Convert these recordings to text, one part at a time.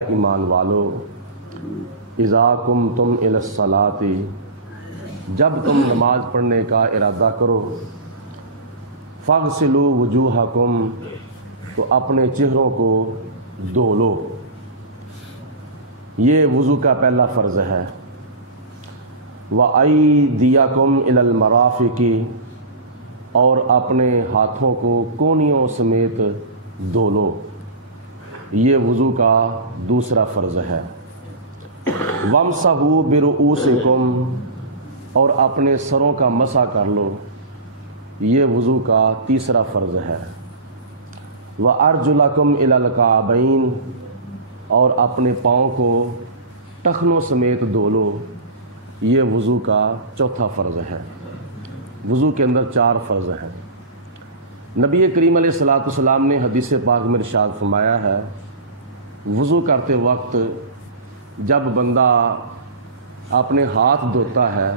ایمان والو اذا قمتم الی الصلاۃ، جب تم نماز پڑھنے کا ارادہ کرو، فاغسلوا وجوہکم، تو اپنے چہروں کو دھو لو۔ یہ وضو کا پہلا فرض ہے۔ وَأَيْدِيَکُمْ إِلَى الْمَرَافِقِ، اور اپنے ہاتھوں کو کونیوں سمیت دھو لو۔ یہ وضو کا دوسرا فرض ہے۔ وَامْسَحُوا بِرُؤُوسِکُمْ، اور اپنے سروں کا مسح کر لو۔ یہ وضو کا تیسرا فرض ہے۔ وَأَرْجُلَکُمْ إِلَى الْکَعْبَیْن، اور اپنے پاؤں کو ٹخنوں سمیت دھو لو۔ یہ وضو کا چوتھا فرض ہے۔ وضو کے اندر 4 فرض ہیں۔ نبی کریم علیہ الصلوۃ والسلام نے حدیث پاک میں ارشاد فرمایا ہے، وضو کرتے وقت جب بندہ اپنے ہاتھ دھوتا ہے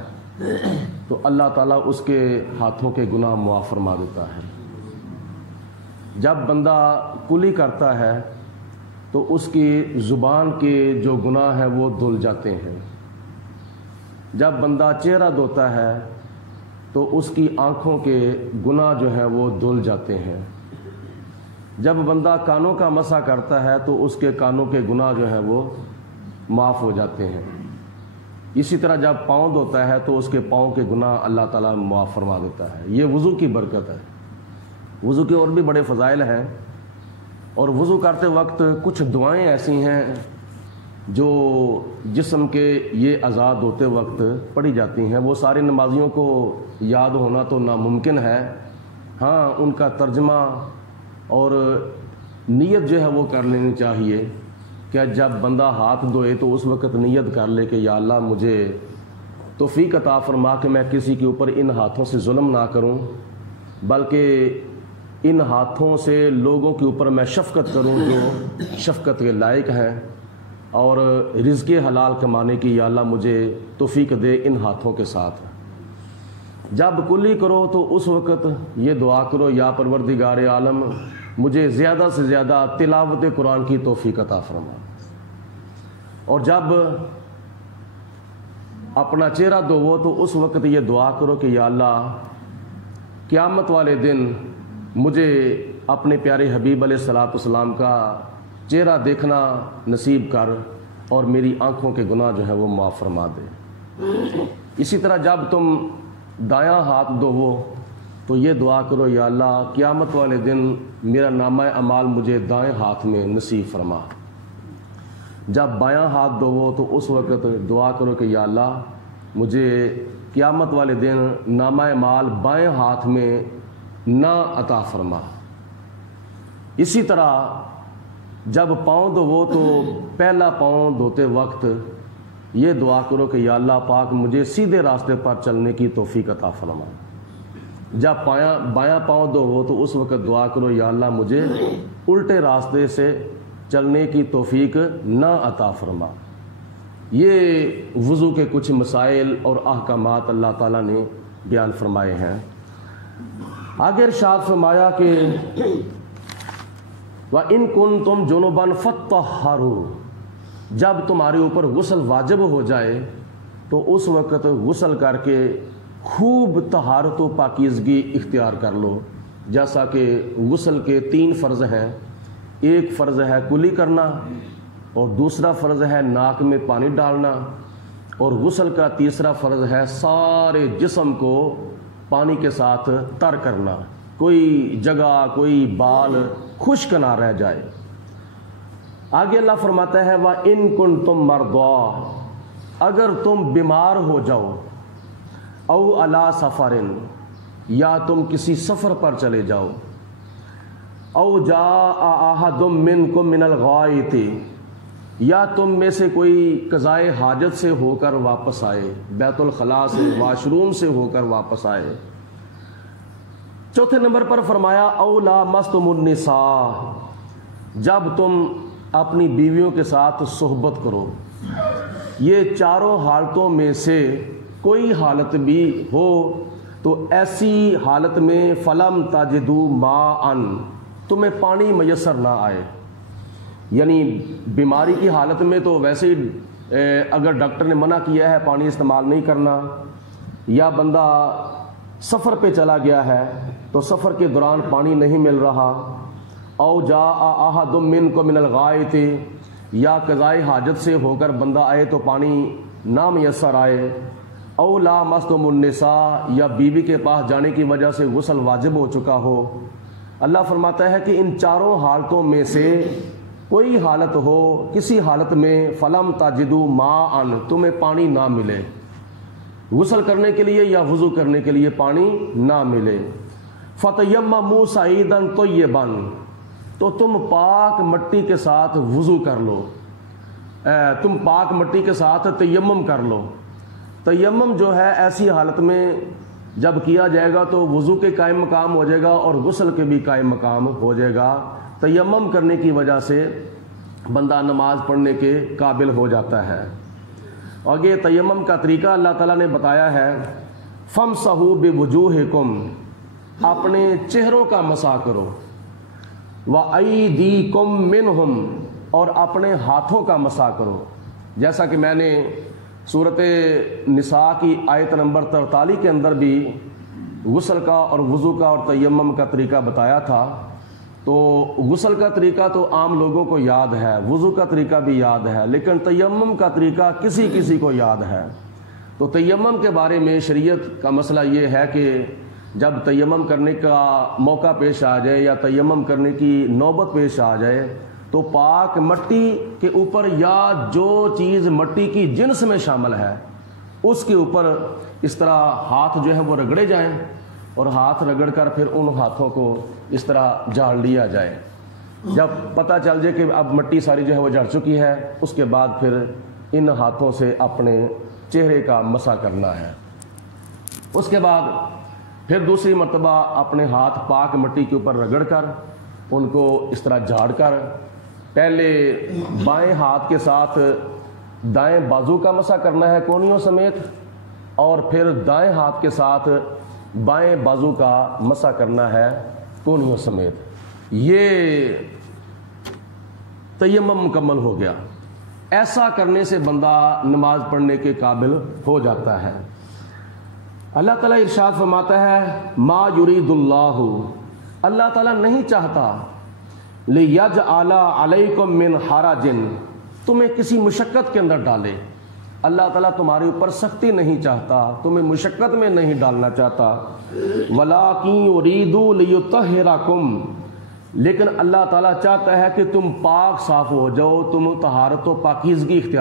تو اللہ تعالیٰ اس کے ہاتھوں کے گناہ معاف فرما دیتا ہے۔ جب بندہ کلی کرتا ہے تو اس کی زبان کے جو گناہ ہیں وہ دھل جاتے ہیں۔ جب بندہ چہرہ دھوتا ہے تو اس کی آنکھوں کے گناہ جو ہیں وہ دھل جاتے ہیں۔ جب بندہ کانوں کا مسح کرتا ہے تو اس کے کانوں کے گناہ جو ہیں وہ معاف ہو جاتے ہیں۔ اسی طرح جب پاؤں دھوتا ہے تو اس کے پاؤں کے گناہ اللہ تعالیٰ معاف فرما دیتا ہے۔ یہ وضو کی برکت ہے۔ وضو کے اور بھی بڑے فضائل ہیں، اور وضو کرتے وقت کچھ دعائیں ایسی ہیں جو جسم کے یہ اعضاء دھوتے وقت پڑھی جاتی ہیں۔ وہ سارے نمازیوں کو یاد ہونا تو ناممکن ہے، ہاں ان کا ترجمہ اور نیت جو ہے وہ کر لینی چاہیے کہ جب بندہ ہاتھ دھوئے تو اس وقت نیت کر لے کہ یا اللہ مجھے توفیق عطا فرما کہ میں کسی کے اوپر ان ہاتھوں سے ظلم نہ کروں، بلکہ ان ہاتھوں سے لوگوں کے اوپر میں شفقت کروں جو شفقت کے لائق ہیں، اور رزق حلال کمانے کی یا اللہ مجھے توفیق دے ان ہاتھوں کے ساتھ۔ جب کلی کرو تو اس وقت یہ دعا کرو، یا پروردگار عالم مجھے زیادہ سے زیادہ تلاوت قرآن کی توفیق عطا فرما۔ اور جب اپنا چہرہ دھوو تو اس وقت یہ دعا کرو کہ یا اللہ قیامت والے دن مجھے اپنے پیارے حبیب علیہ الصلوۃ والسلام کا چہرہ دیکھنا نصیب کر، اور میری آنکھوں کے گناہ جو ہے وہ معاف فرما دے۔ اسی طرح جب تم دایاں ہاتھ دھوو تو یہ دعا کرو یا اللہ قیامت والے دن میرا نامہ اعمال مجھے دائیں ہاتھ میں نصیب فرما۔ جب بایاں ہاتھ دھوو تو اس وقت دعا کرو کہ یا اللہ مجھے قیامت والے دن نامہ اعمال بائیں ہاتھ میں نہ عطا فرما۔ اسی طرح جب پاؤں دھوو تو پہلا پاؤں دھوتے وقت یہ دعا کرو کہ یا اللہ پاک مجھے سیدھے راستے پر چلنے کی توفیق عطا فرما۔ جب بایاں پاؤں دھوو تو اس وقت دعا کرو یا اللہ مجھے الٹے راستے سے چلنے کی توفیق نہ عطا فرما۔ یہ وضو کے کچھ مسائل اور احکامات اللہ تعالیٰ نے بیان فرمائے ہیں۔ آگے ارشاد فرمایا کہ وَإِن كُنتُمْ جُنُبًا فَاطَّهَّرُوا، جب تمہارے اوپر غسل واجب ہو جائے تو اس وقت غسل کر کے خوب طہارت و پاکیزگی اختیار کر لو۔ جیسا کہ غسل کے 3 فرض ہیں، ایک فرض ہے کلی کرنا، اور دوسرا فرض ہے ناک میں پانی ڈالنا، اور غسل کا تیسرا فرض ہے سارے جسم کو پانی کے ساتھ تر کرنا، کوئی جگہ کوئی بال خشک نہ رہ جائے۔ آگے اللہ فرماتا ہے وَإِن كُنتُم مَّرْضَىٰ، اگر تم بیمار ہو جاؤ، او علی سفر، یا تم کسی سفر پر چلے جاؤ، او جاء احد منکم من الغائط، یا تم میں سے کوئی قضائے حاجت سے ہو کر واپس آئے، بیت الخلاء سے واش روم سے ہو کر واپس آئے۔ چوتھے نمبر پر فرمایا او لامستم النساء، جب تم اپنی بیویوں کے ساتھ صحبت کرو۔ یہ چاروں حالتوں میں سے کوئی حالت بھی ہو تو ایسی حالت میں فلم تجدوا ماء، تمہیں پانی میسر نہ آئے، یعنی بیماری کی حالت میں تو ویسے ہی اگر ڈاکٹر نے منع کیا ہے پانی استعمال نہیں کرنا، یا بندہ سفر پہ چلا گیا ہے تو سفر کے دوران پانی نہیں مل رہا، او جاء احد منکم من الغائط، یا قضاء حاجت سے ہو کر بندہ آئے تو پانی نہ میسر آئے، او لامستم النساء، یا بیوی کے پاس جانے کی وجہ سے غسل واجب ہو چکا ہو۔ اللہ فرماتا ہے کہ ان چاروں حالتوں میں سے کوئی حالت ہو، کسی حالت میں فلم تجدوا ماء، تمہیں پانی نہ ملے، غسل کرنے کے لیے یا وضو کرنے کے لیے پانی نہ ملے، فتیمموا صعیدا طیبا، تو تم پاک مٹی کے ساتھ وضو کر لو، تم پاک مٹی کے ساتھ تیمم کر لو۔ تیمم جو ہے ایسی حالت میں جب کیا جائے گا تو وضو کے قائم مقام ہو جائے گا اور غسل کے بھی قائم مقام ہو جائے گا۔ تیمم کرنے کی وجہ سے بندہ نماز پڑھنے کے قابل ہو جاتا ہے۔ اور یہ تیمم کا طریقہ اللہ تعالیٰ نے بتایا ہے، فَامْسَحُوا بِوُجُوهِكُمْ، اپنے چہروں کا مسح کرو، وَأَيْدِيكُمْ مِنْهُمْ، اور اپنے ہاتھوں کا مسح کرو، جیسا کہ میں نے سورۃ نساء کی آیت نمبر 43 کے اندر بھی غسل کا اور وضو کا اور تیمم کا طریقہ بتایا تھا۔ تو غسل کا طریقہ تو عام لوگوں کو یاد ہے، وضو کا طریقہ بھی یاد ہے، لیکن تیمم کا طریقہ کسی کسی کو یاد ہے۔ تو تیمم کے بارے میں شریعت کا مسئلہ یہ ہے کہ جب تیمم کرنے کا موقع پیش آ جائے یا تیمم کرنے کی نوبت پیش آ جائے تو پاک مٹی کے اوپر یا جو چیز مٹی کی جنس میں شامل ہے اس کے اوپر اس طرح ہاتھ جو ہے وہ رگڑے جائیں، اور ہاتھ رگڑ کر پھر ان ہاتھوں کو اس طرح جھاڑ لیا جائے۔ جب پتہ چل جائے کہ اب مٹی ساری جو ہے وہ جھڑ چکی ہے، اس کے بعد پھر ان ہاتھوں سے اپنے چہرے کا مسح کرنا ہے۔ اس کے بعد پھر دوسری مرتبہ اپنے ہاتھ پاک مٹی کے اوپر رگڑ کر ان کو اس طرح جھاڑ کر پہلے بائیں ہاتھ کے ساتھ دائیں بازو کا مسح کرنا ہے کونیوں سمیت، اور پھر دائیں ہاتھ کے ساتھ بائیں بازو کا مسح کرنا ہے کونیوں سمیت۔ یہ تیمم مکمل ہو گیا۔ ایسا کرنے سے بندہ نماز پڑھنے کے قابل ہو جاتا ہے۔ اللہ تعالیٰ ارشاد فرماتا ہے، ما یرید اللہ، اللہ تعالیٰ نہیں چاہتا، لیجعل علیکم من حرج، تمہیں کسی مشقت کے اندر ڈالے۔ اللہ تعالیٰ تمہارے اوپر سختی نہیں چاہتا، تمہیں مشقت میں نہیں ڈالنا چاہتا، ولاکن یرید لیطہرکم، لیکن اللہ تعالیٰ چاہتا ہے کہ تم پاک صاف ہو جاؤ، تم طہارت و پاکیزگی اختیار